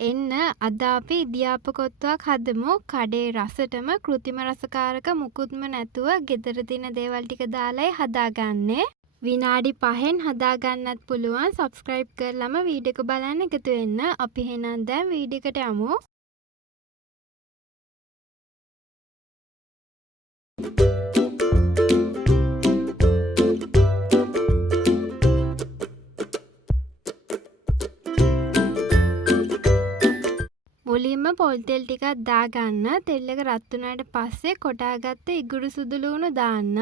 එන්න අද අපි ඉදියාපකොත්තුවක් හදමු. කඩේ රසටම කෘතිම රසකාරක මුකුත්ම නැතුව ගෙදර තියෙන දේවල් ටික දාලායි හදාගන්නේ. විනාඩි 5න් හදාගන්නත් පුළුවන්. සබ්ස්ක්‍රයිබ් කරලම වීඩියෝ එක බලන්න එකතු වෙන්න. අපි එහෙනම් දැන් වීඩියෝ එකට යමු. මුලින්ම පොල් තෙල් ටිකක් දාගන්න. තෙල් එක රත් වුණාට පස්සේ කොටාගත්ත ඉගුරු සුදු ලුණු දාන්න.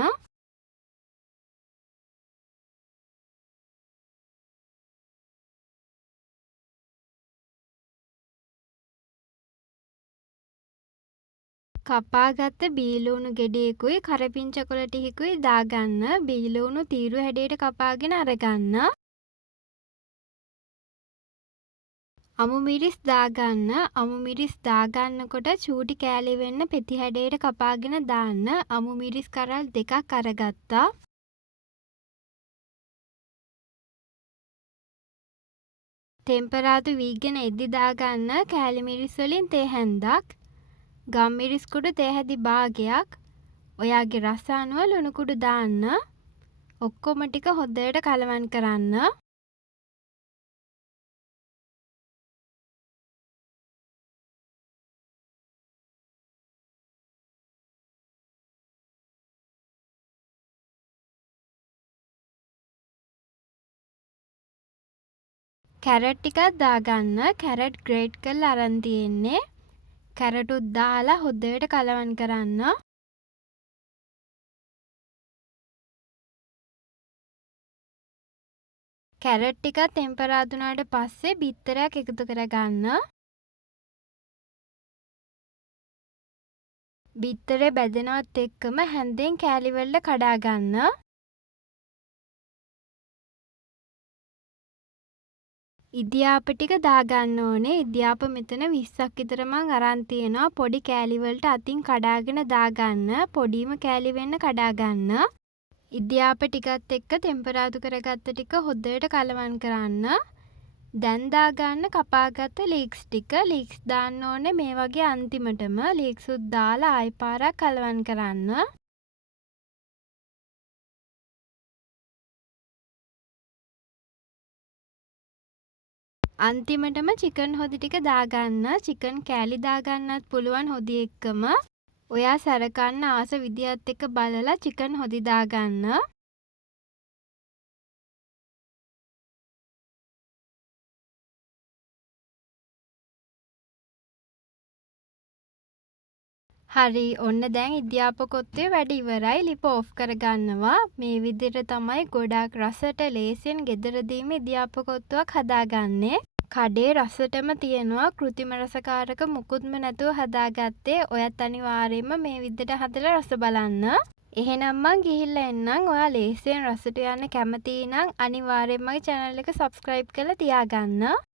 කපාගත්ත බීලුණු ගෙඩියකුයි කරපිංච කොළ ටිකකුයි දාගන්න. බීලුණු තීරු හැඩයට කපාගෙන අරගන්න. අමු මිරිස් දාගන්න. අමු මිරිස් දාගන්නකොට චූටි කෑලි වෙන්න පෙති හැඩයට කපාගෙන දාන්න. අමු මිරිස් කරල් දෙකක් අරගත්තා. ටෙම්පරාදු වීගෙන එද්දි දාගන්න කෑලි මිරිස් වලින් තේ හැන්දක්. ගම් මිරිස් කුඩු තේ හැදි භාගයක්. ඔයාගේ රස අනුව ලුණු කුඩු දාන්න. ඔක්කොම ටික හොඳට කලවම් කරන්න. කැරට් ටිකක් දාගන්න. කැරට් ග්‍රේට් කරලා අරන් තියෙන්නේ. කැරටුත් දාලා හොඳට කලවම් කරන්න. කැරට් ටික ටෙම්පරාදු වුණාට පස්සේ බිත්තරයක් එකතු කරගන්න. බිත්තරේ බැදෙනවත් එක්කම හැන්දෙන් කෑලි වලට කඩා ගන්න. ඉදියාප ටික දාගන්න ඕනේ. ඉදියාප මෙතන 20ක් විතර මං අරන් තියෙනවා. පොඩි කෑලි වලට අතින් කඩාගෙන දාගන්න. පොඩිම කෑලි වෙන්න කඩා ගන්න. ඉදියාප ටිකත් එක්ක ටෙම්පරාදු කරගත්ත ටික හොඳට කලවම් කරන්න. දැන් දාගන්න කපාගත්ත ලීක්ස් ටික. ලීක්ස් දාන්න ඕනේ මේ වගේ අන්තිමටම. ලීක්ස් උත් දාලා ආයි පාරක් කලවම් කරන්න. අන්තිමටම චිකන් හොදි ටික දාගන්න. චිකන් කෑලි දාගන්නත් පුළුවන් හොදි එක්කම. ඔයා සරකන්න ආස විදියත් එක්ක බලලා චිකන් හොදි දාගන්න. හරි ඔන්න දැන් ඉදියාප කොත්තුවේ වැඩ ඉවරයි. ලිප ඔෆ් කරගන්නවා. මේ විදිහට තමයි ගොඩාක් රසට ලේසියෙන් ගෙදරදීම ඉදියාප කොත්තුවක් හදාගන්නේ. කඩේ රසටම තියෙනවා. කෘතිම රසකාරක මුකුත්ම නැතුව හදාගත්තේ. ඔයත් අනිවාර්යයෙන්ම මේ විදිහට හදලා රස බලන්න. එහෙනම් මං ගිහිල්ලා එන්නම්. ඔයා ලේසියෙන් රසට යන්න කැමති නම් අනිවාර්යයෙන්ම මගේ channel එක subscribe කරලා තියාගන්න.